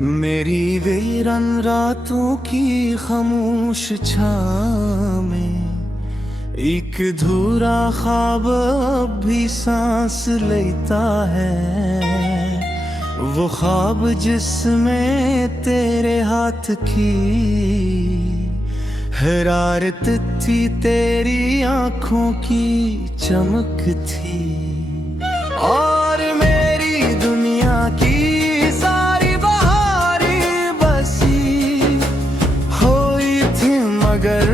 मेरी वीरन रातों की खामोश छाँव में एक धूरा ख्वाब अब भी सांस लेता है। वो ख्वाब जिसमें तेरे हाथ की हरारत थी, तेरी आंखों की चमक थी, और मेरी दुनिया की सारी बहारें बसी हुई थी, मगर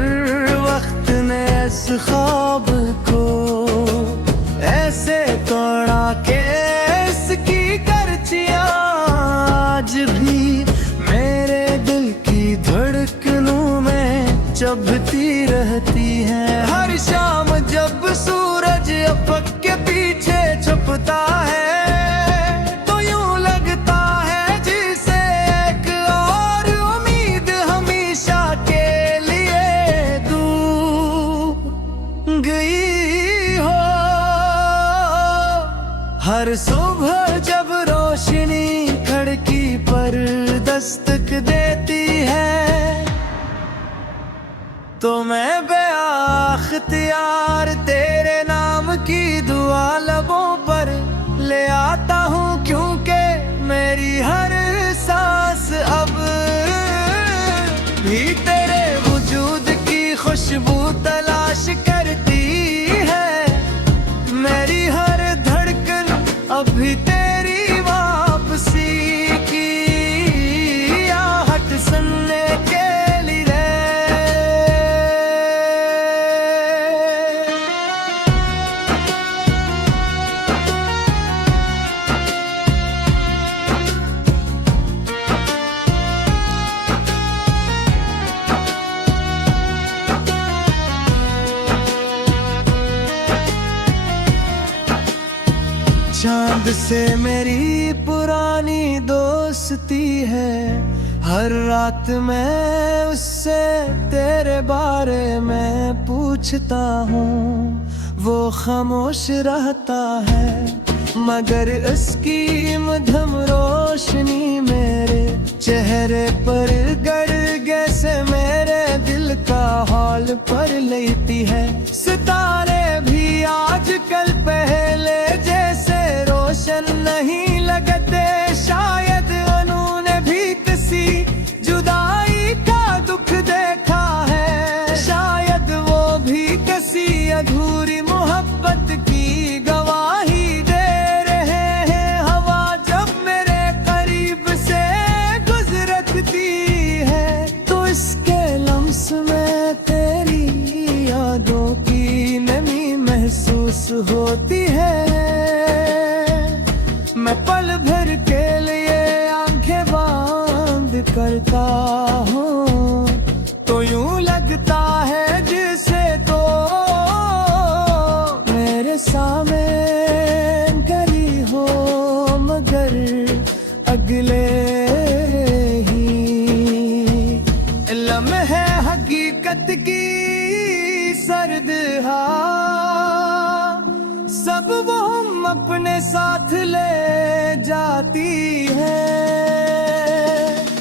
वक्त ने इस ख्वाब को ऐसे तोड़ा के इसकी करचियां आज भी मेरे दिल की धड़कनों में चुभती रहती हैं। हर शाम जब सूरज अफक के पीछे छुपता है तो यूं लगता है जैसे एक और उम्मीद हमेशा के लिए डूब गई हो। हर सुबह जब रोशनी खिड़की पर दस्तक देती है तो मैं बेअख्तियार तेरे नाम की दुआ लबों पर ले आता हूँ, क्योंकि मेरी हर सांस अब भी तेरे वजूद की खुशबू तलाश करती है। मेरी हर धड़कन अब भी तेरी वापसी की आहट सुनने के चांद से मेरी पुरानी दोस्ती है। हर रात मैं उससे तेरे बारे में पूछता हूँ, वो खामोश रहता है, मगर उसकी मधुर रोशनी मेरे चेहरे पर गड़ जैसे मेरे दिल का हाल पर लेती है। सितारे भी आजकल पहले जैसे रोशन नहीं लगते, शायद उन्होंने भी किसी जुदाई का दुख देखा है, शायद वो भी किसी अधूरी मोहब्बत की गवाही दे रहे हैं। हवा जब मेरे करीब से गुजरती है तो इसके लम्स में तेरी यादों की नमी महसूस होती है। मैं पल भर के लिए आंखें बंद करता हूँ तो यूं लगता है जैसे तो मेरे सामने गली हो, मगर अगले ही लम्हे हकीकत की सर्द सब वो हम अपने साथ ले जाती है,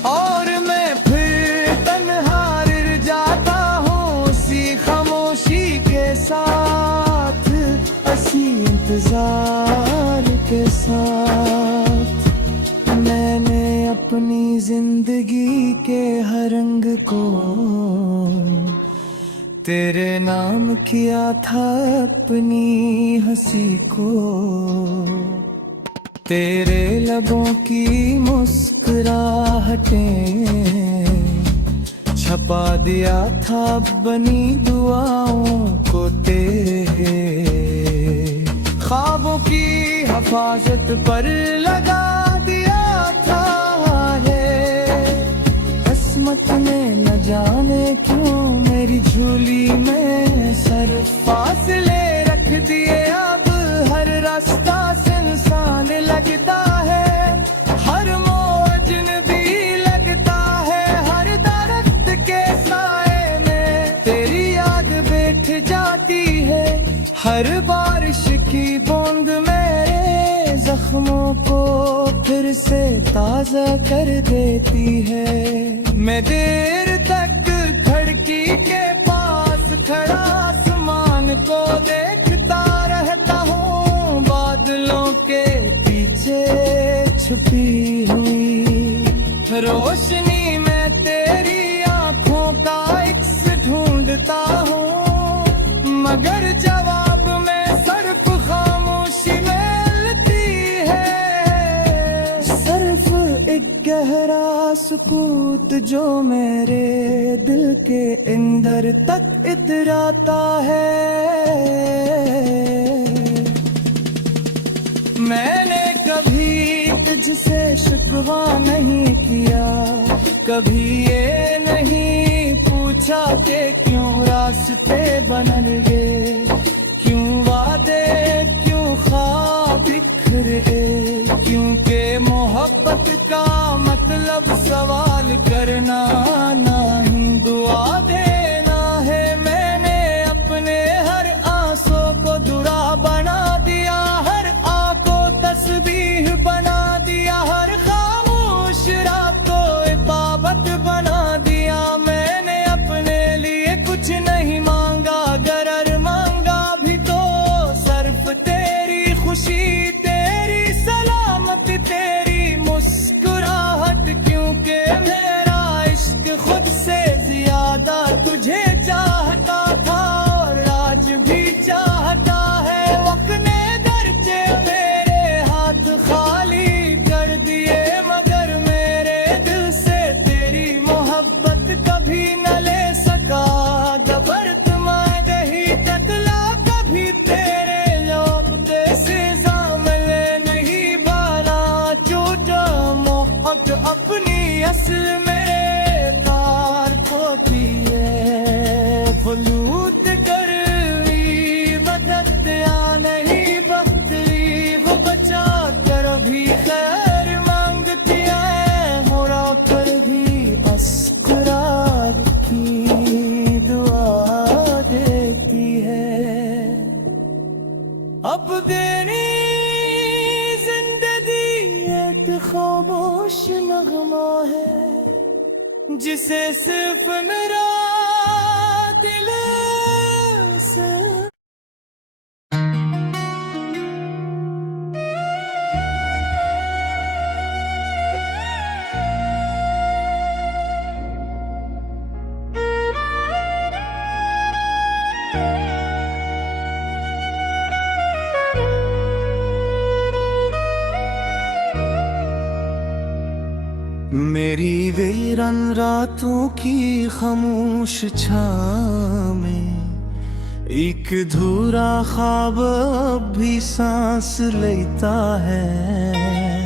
और मैं फिर तन्हा रह जाता हूँ उसी खामोशी के साथ, उसी इंतजार के साथ। मैंने अपनी जिंदगी के हर रंग को तेरे नाम किया था, अपनी हंसी को तेरे लबों की मुस्कुराहटें छपा दिया था, बनी दुआओं को तेरे ख्वाबों की हिफाजत पर लगा दिया था। किस्मत ने न जाने क्यों मेरी झोली में सर फासले रख दिए। अब हर रास्ता सुनसान लगता है, हर मौजन भी लगता है, हर दरख्त के साए में तेरी याद बैठ जाती है। हर बारिश की बूंद मेरे जख्मों को फिर से ताज़ा कर देती है। मैं देर तक खिड़की के पास खड़ा आसमान को देखता रहता हूँ, बादलों के पीछे छुपी हुई रोशनी में तेरी आंखों का इक्स ढूंढता हूँ, मगर जवाब में सिर्फ खामोशी मिलती है। सिर्फ एक गहरा सुकूत जो मेरे दिल के अंदर तक इतराता है। मैंने कभी तुझसे शिकवा नहीं किया, कभी ये नहीं पूछा कि क्यों रास्ते बदल गए, क्यों वादे क्यों ख्वाब बिखरे, क्योंकि मोहब्बत का मतलब सवाल करना नहीं दुआ देना है। मैंने अपने हर आंसू को दुआ बना दिया, हर आँख को तस्बीह बना दिया, हर खामोश रात को इबादत बना दिया। मैंने अपने लिए कुछ नहीं मांगा, अगर मांगा भी तो सिर्फ तेरी खुशी, तेरी सलामती, तेरी मुस्कुराहट, क्योंकि मेरा इश्क खुद से ज्यादा तुझे चाहता था और आज भी चाहता है। वक्त ने गरचे मेरे हाथ खाली कर दिए, मगर मेरे दिल से तेरी मोहब्बत कभी न ले सका। दबर्त मैं गही तकला कभी तेरे लौटते से जामले नहीं बाला, चूटा मोहब्बत अपनी असल मेरे तार खोती है। फलूत करवी बदत या नहीं बख्तरी, वो बचा कर भी खैर मांगती है, मोरा पर भी अस्करार की दुआ देती है। अब देनी जिंदगी एक खामोश नगमा है, जिसे सिर्फ मेरा दिल से मेरी वीरन रातों की खामोश छाँव में एक धूरा ख्वाब अब भी सांस लेता है।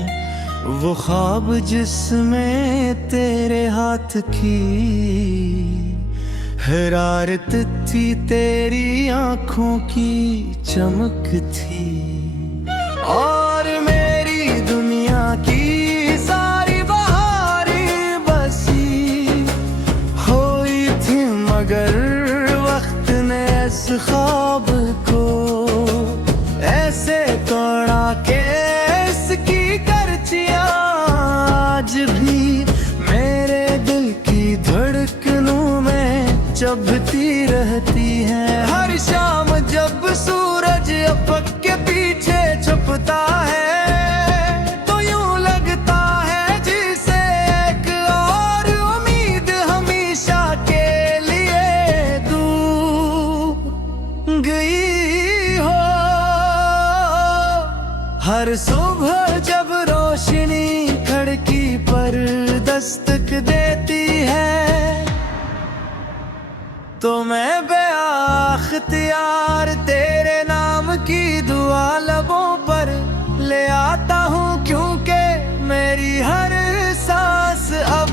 वो ख्वाब जिसमें तेरे हाथ की हरारत थी, तेरी आंखों की चमक थी, और मेरी दुनिया की सारी बहारें बसी हुई थी, मगर वक्त ने इस ख्वाब को ऐसे तोड़ा के इसकी करचियां आज भी मेरे दिल की धड़कनों में चुभती रहती हैं। हर शाम जब सूरज अपक के पीछे छुपता है, तो यूं लगता है जिसे एक और उम्मीद हमेशा के लिए दूर गई हो। हर सुबह जब रोशनी खिड़की पर दस्तक देती है, तो मैं बेअख्तियार तेरे नाम की दुआ लबों पर ले आता हूँ, क्योंकि मेरी हर सांस अब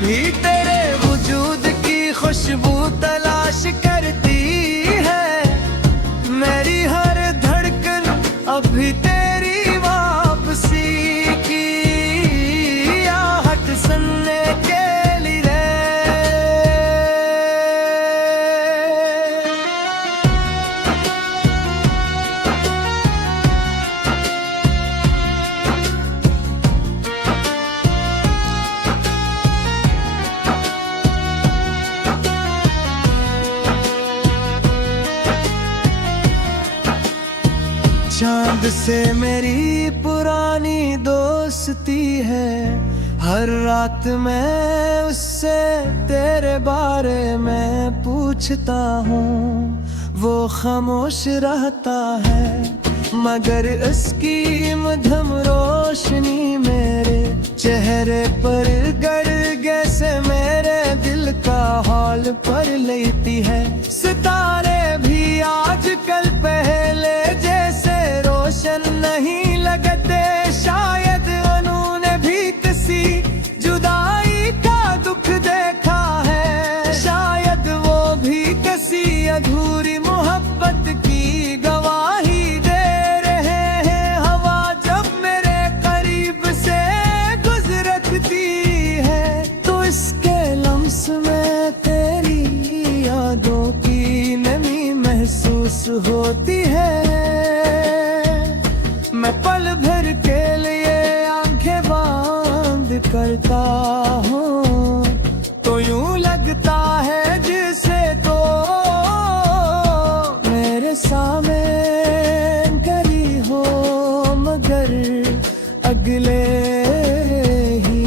भी तेरे वजूद की खुशबू तलाश करती है। मेरी हर धड़कन अब भी तेरी वापसी की आहट सुनने के लिए चांद से मेरी पुरानी दोस्ती है, हर रात मैं उससे तेरे बारे में पूछता हूँ। वो खामोश रहता है मगर उसकी मध्यम रोशनी मेरे चेहरे पर गड़ जैसे मेरे दिल का हाल पर लेती है। सितारे भी आजकल पहले जैसे रोशन नहीं लगते, शायद उन्होंने भी किसी जुदाई का दुख देखा है, शायद वो भी किसी अधूरी मोहब्बत की गवाही दे रहे हैं। हवा जब मेरे करीब से गुजरती है तो इसके लम्स में तेरी यादों की नमी महसूस होती है। मैं पल भर के लिए आंखें बंद करता हूँ तो यूं लगता है जिसे तो मेरे सामने गली हो, मगर अगले ही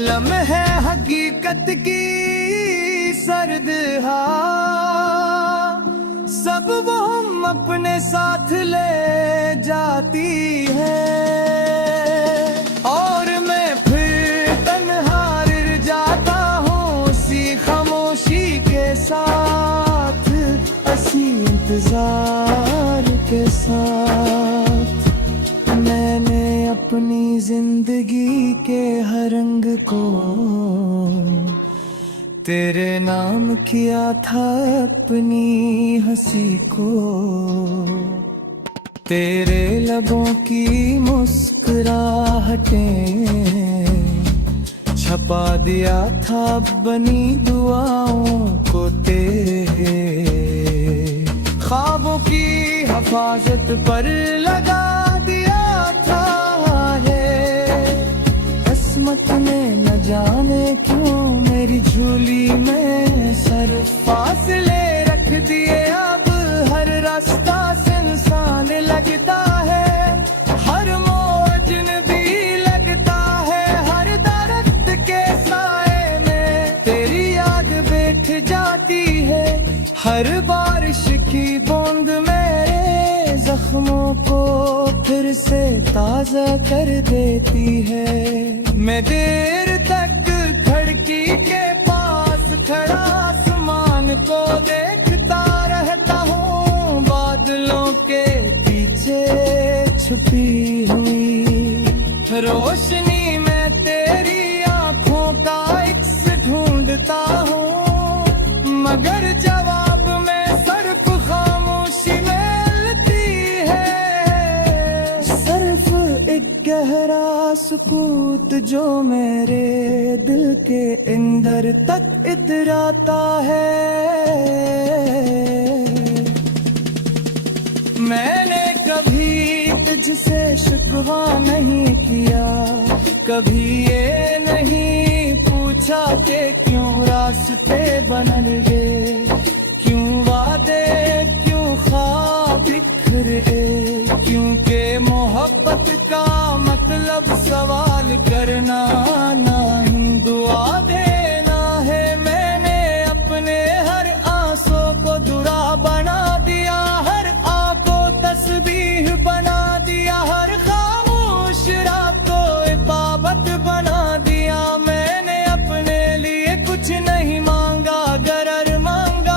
लम्हे हकीकत की सर्द सब वो हम अपने साथ ले जाती है। और मैं फिर तन्हा रह जाता हूँ उसी खामोशी के साथ, उसी इंतजार के साथ। मैंने अपनी जिंदगी के हर रंग को तेरे नाम किया था, अपनी हंसी को तेरे लबों की मुस्कुराहटें छपा दिया था, बनी दुआओं को तेरे ख्वाबों की हिफाजत पर लगा दिया था है। किस्मत ने न जाने क्यों मेरी झोली में सर फासले रख दिए, अब हर रास्ता सुनसान लगता है, हर मौजन भी लगता है, हर दरख्त के साए में तेरी याद बैठ जाती है, हर बारिश की बूंद मेरे जख्मों को फिर से ताजा कर देती है। मैं देर तक खिड़की के पास खड़ा आसमान को देखता रहता हूँ, बादलों के पीछे छुपी हुई रोशनी में तेरी आंखों का इक्स ढूंढता हूँ, मगर जवाब में सिर्फ खामोशी मिलती है, सिर्फ एक गहरा सुकूत जो मेरे दिल के अंदर तक इतराता है। मैंने कभी तुझसे शिकवा नहीं किया, कभी ये नहीं पूछा कि क्यों रास्ते बदल गए, क्यों वादे क्यों ख्वाब बिखर गए, क्योंकि मोहब्बत का मतलब सवाल करना नहीं दुआ देना है। मैंने अपने हर आंसू को दुआ बना दिया, हर आँख को तस्बीह बना दिया, हर खामोश रात को इबादत बना दिया। मैंने अपने लिए कुछ नहीं मांगा, अगर मांगा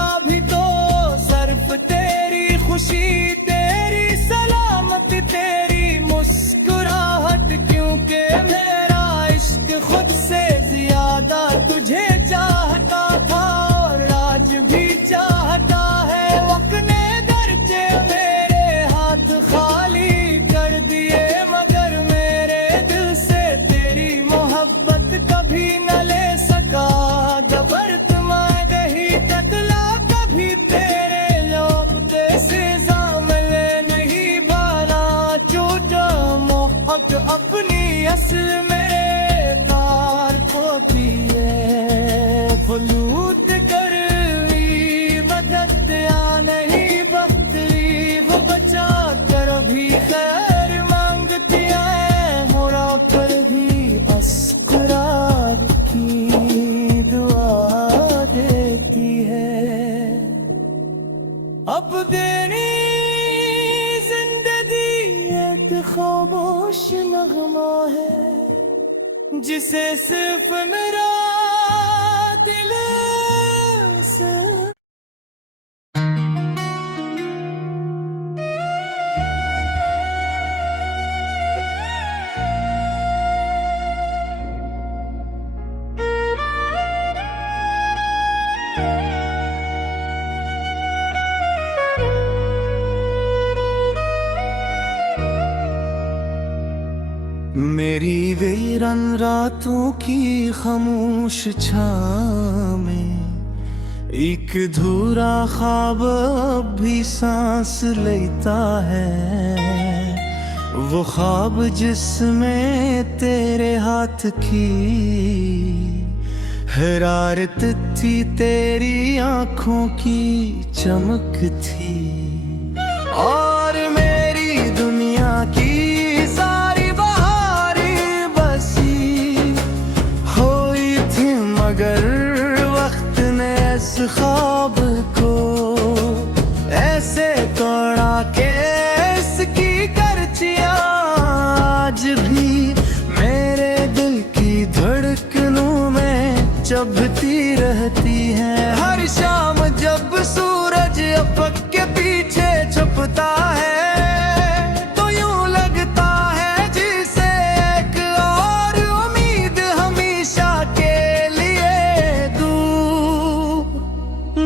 अब देनी जिंदगी एक खामोश नगमा है जिसे सिर्फ मेरा दिल से। मेरी वीरन रातों की खामोश छाँव में एक धूरा ख्वाब अब भी सांस लेता है। वो ख्वाब जिसमें तेरे हाथ की हरारत थी, तेरी आंखों की चमक थी, और मेरी दुनिया की मगर वक्त ने इस ख्वाब को ऐसे तोड़ा के इसकी करचियां आज भी मेरे दिल की धड़कनों में चुभती रहती हैं। हर शाम जब सूरज अपक के पीछे छुपता है तो यूं लगता है जिसे एक और उम्मीद हमेशा के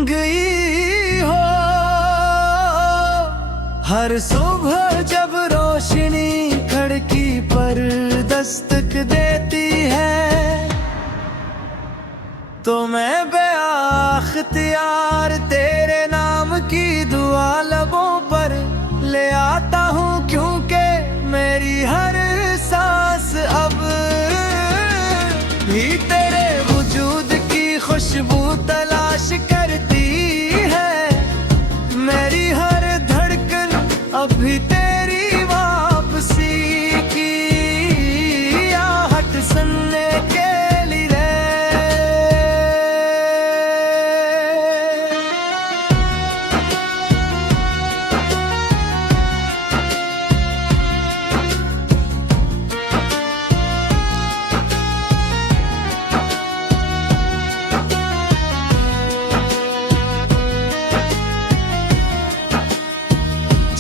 गई हो। हर सुबह जब रोशनी खिड़की पर दस्तक देती है तो मैं बेअख्तियार तेरे नाम की दुआ लबों पर ले आता हूँ, क्योंकि मेरी हर सांस अब भी तेरे वजूद की खुशबू तलाश करती है। मेरी हर धड़कन अब भी तेरी वापसी की आहट सुनने के लिए।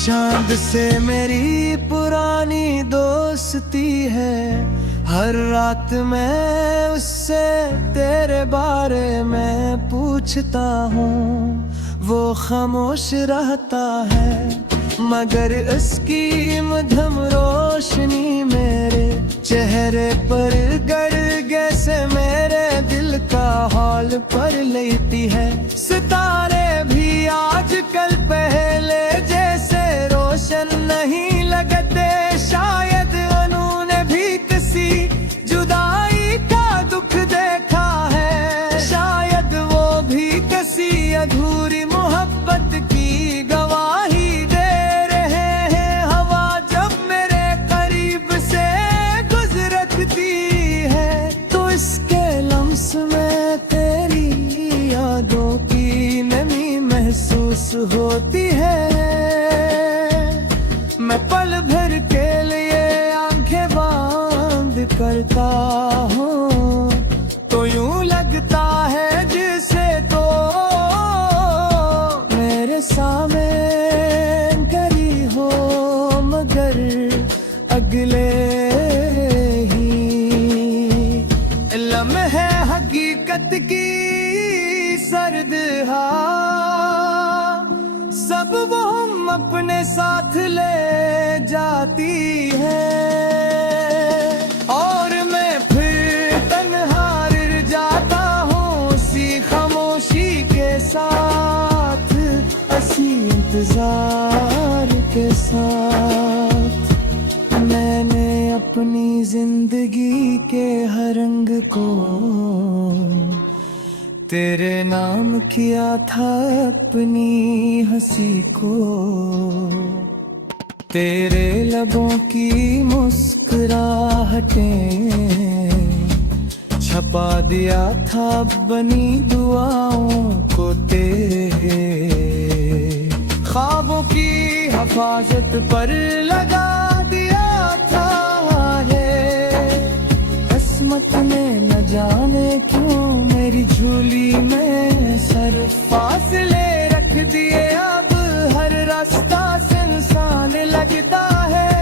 चांद से मेरी पुरानी दोस्ती है, हर रात मैं उससे तेरे बारे में पूछता हूँ। वो खामोश रहता है मगर उसकी मध्यम रोशनी मेरे चेहरे पर गड़ से मेरे दिल का हाल पर लेती है। सितारे भी आजकल पहले जैसे रोशन नहीं लगते, शायद उन्होंने भी किसी जुदाई का दुख देखा है, शायद वो भी किसी अधूरी मोहब्बत की गवाही दे रहे हैं। हवा जब मेरे करीब से गुजरती है तो इसके लम्स में तेरी यादों की नमी महसूस होती है। मैं पल भर के लिए आंखें बंद करता हूँ तो यूं लगता है जिसे तो मेरे सामने करी हो, मगर अगले ही लम्हे हकीकत की सर्द सब वो हम अपने साथ ले जाती है, और मैं फिर तन्हा रह जाता हूँ उसी खामोशी के साथ, उसी इंतजार के साथ। मैंने अपनी जिंदगी के हर रंग को तेरे नाम किया था, अपनी हंसी को तेरे लबों की मुस्कुराहटें छपा दिया था, बनी दुआओं को तेरे हिफाजत पर लगा दिया था है। किस्मत ने न जाने क्यों मेरी झोली में सर फासले रख दिए। अब हर रास्ता सुनसान लगता है,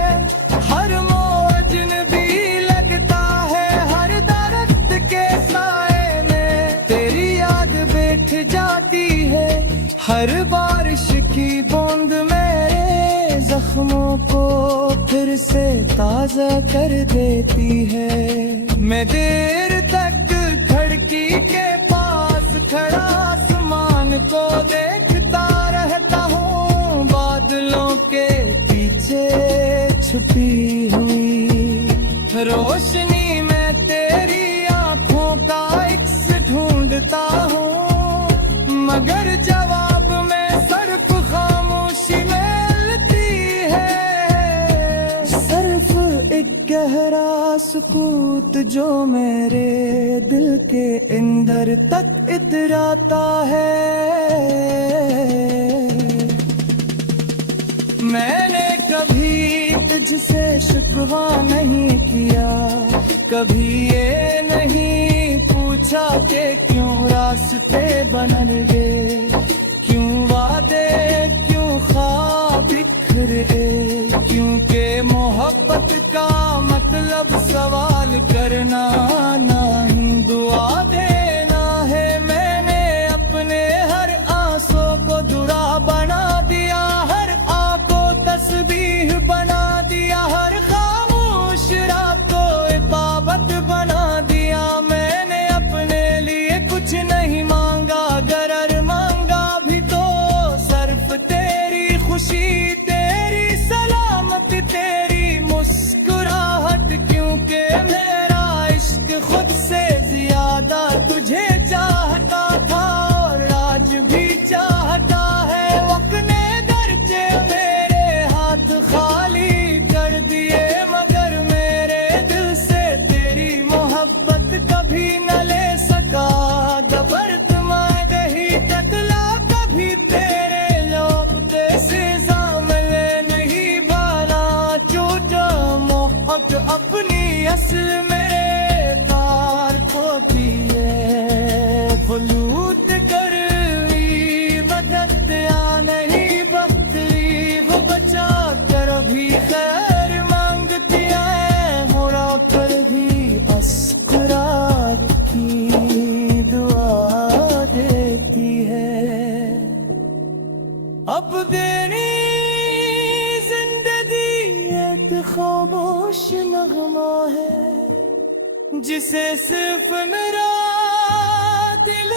हर मौजन भी लगता है, हर दरख्त के साए में तेरी याद बैठ जाती है। हर बारिश की बूंद मेरे जख्मों को फिर से ताज़ा कर देती है। मैं देर तक खिड़की के पास खड़ा आसमान को देखता रहता हूँ, बादलों के पीछे छुपी हुई रोशनी में तेरी आंखों का इक्स ढूंढता हूँ, मगर जवाब में सिर्फ खामोशी मिलती है। सिर्फ एक गहरा सुकूत जो मेरे दिल के अंदर तक इतराता है। मैंने कभी तुझसे शिकवा नहीं किया, कभी ये नहीं पूछा कि क्यों रास्ते बदल गए, क्यों वादे, क्यों ख्वाब बिखरे, क्योंकि मोहब्बत का मतलब सवाल करना नहीं दुआ देना है। मैंने अपने हर आंसू को दुआ बना दिया, हर आँख को तस्बीह बना दिया, हर खामोश रात को इबादत बना दिया। मैंने अपने लिए कुछ नहीं मांगा, अगर मांगा भी तो सिर्फ तेरी खुशी, तेरी सलामती, तेरी मुस्कुराहट, क्योंकि मेरा इश्क खुद से ज्यादा तुझे चाहता था और आज भी चाहता है। वक्त ने दर्जे मेरे हाथ खाली कर दिए, मगर मेरे दिल से तेरी मोहब्बत कभी न ले सका। दबर्द मैं गही तकला कभी तेरे लौटते से सामने नहीं बाला, चूजा मोहक अपनी असल मेरे कार खोती है। फलूत कर बदत या नहीं बकती, वो बचा कर भी खैर मांगती है, मोड़ा पर भी अस्करार की दुआ देती है। अब देनी जिंदगी एक खामोश नगमा है, जिसे सिर्फ मेरा दिल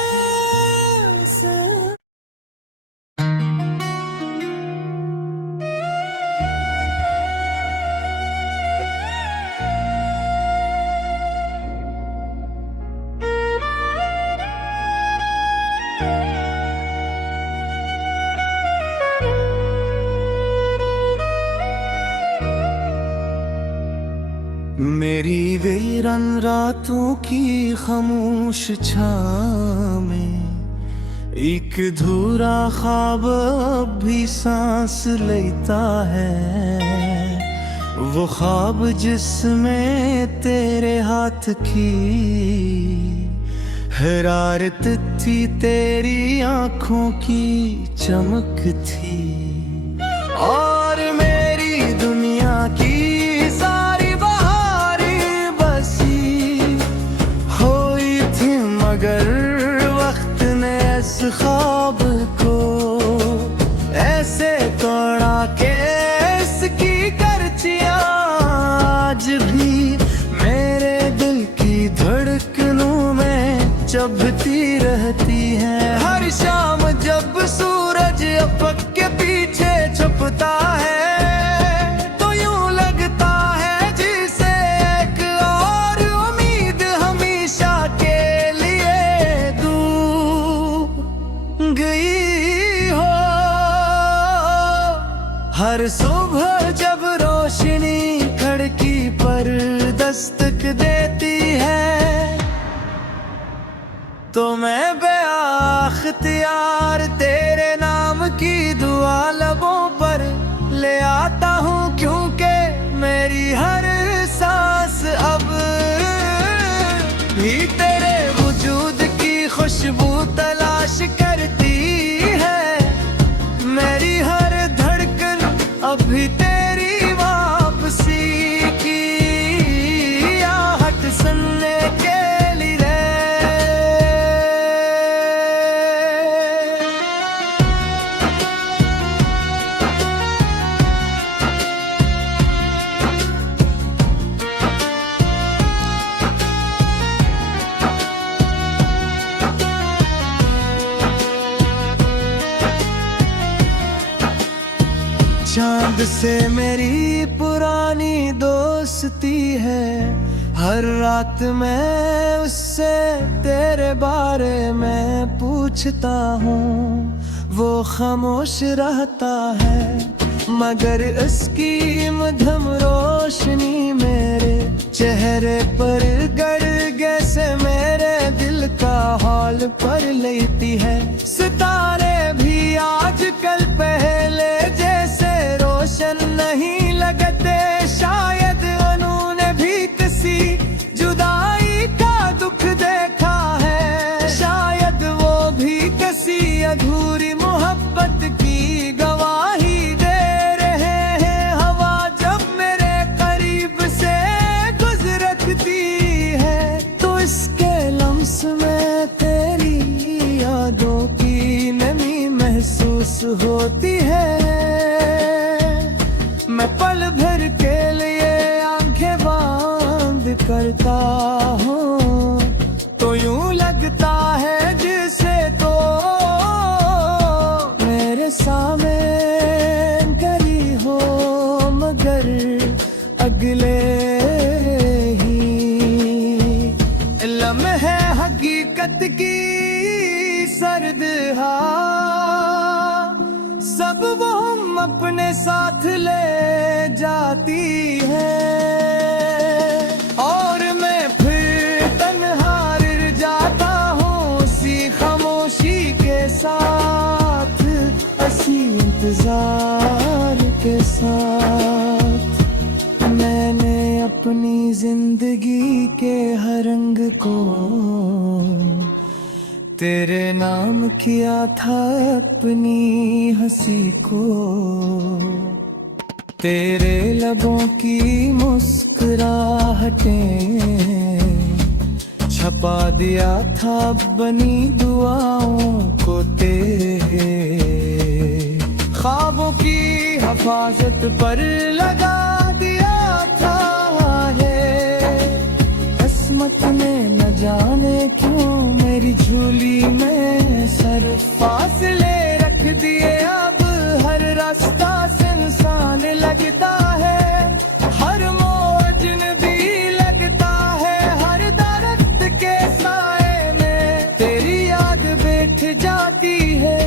से मेरी वीरन रातों की खामोश छाँव में एक धूरा ख्वाब अब भी सांस लेता है। वो ख्वाब जिसमें तेरे हाथ की हरारत थी, तेरी आंखों की चमक थी, और मेरी दुनिया की सारी बहारें बसी हुई थी, मगर वक्त ने इस ख्वाब को ऐसे तोड़ा के इसकी करचियां आज भी मेरे दिल की धड़कनों में चुभती रहती हैं। हर शाम जब सूरज अफक के पीछे छुपता है, तो यूं लगता है जिसे एक और उम्मीद हमेशा के लिए डूब गई हो। हर सुबह जब रोशनी खिड़की पर दस्तक देती है, तो मैं बेअख्तियार तेरे नाम की दुआ लबों पर ले अभी तेरी वापसी की आहट सुनने के लिए। चांद से मेरी पुरानी दोस्ती है, हर रात मैं उससे तेरे बारे में पूछता हूँ। वो खामोश रहता है मगर उसकी मध्यम रोशनी मेरे चेहरे पर गड़ से मेरे दिल का हाल पर लेती है। सितारे भी आजकल पहले जैसे रोशन नहीं लगते, शायद उन्होंने भी किसी जुदाई का दुख देखा है, शायद वो भी किसी अधूरी मोहब्बत की गवाही दे रहे हैं। हवा जब मेरे करीब से गुजरती है तो इसके लम्स में तेरी यादों की नमी महसूस होती है। मैं पल भर के लिए आंखें बंद करता हूँ तो यूं लगता है जिसे तो मेरे सामने करी हो, मगर अगले ही लम्हे हकीकत की सर्द सब वो हम अपने साथ ले जाती है। और मैं फिर तन्हा रह जाता हूँ उसी खामोशी के साथ, उसी इंतजार के साथ। मैंने अपनी जिंदगी के हर रंग को तेरे नाम किया था, अपनी हंसी को तेरे लबों की मुस्कुराहटें छपा दिया था, बनी दुआओं को तेरे ख्वाबों की हिफाजत पर लगा दिया था। किस्मत ने न जाने क्यों मेरी झोली में सर फासले रख दिए। अब हर रास्ता सुनसान लगता है, हर मौजन भी लगता है, हर दरख्त के साए में तेरी याद बैठ जाती है।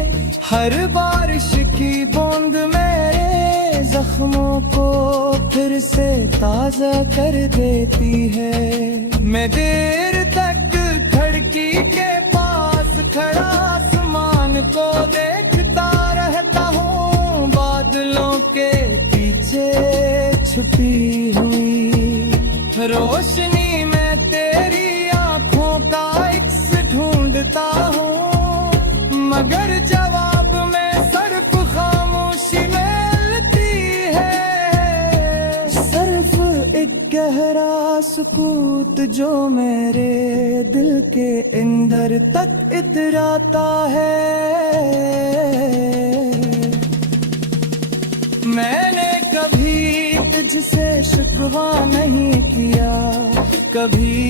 हर बारिश की बूंद मेरे जख्मों को फिर से ताजा कर देती है। मैं देर तक खिड़की के पास खड़ा आसमान को देखता रहता हूँ, बादलों के पीछे छुपी हुई रोशनी में तेरी आंखों का इक्स ढूंढता हूँ, मगर जवाब में सिर्फ खामोशी मिलती है। सिर्फ एक गहरा सुकूत जो मेरे दिल के अंदर तक इतराता है। मैंने कभी तुझसे शिकवा नहीं किया, कभी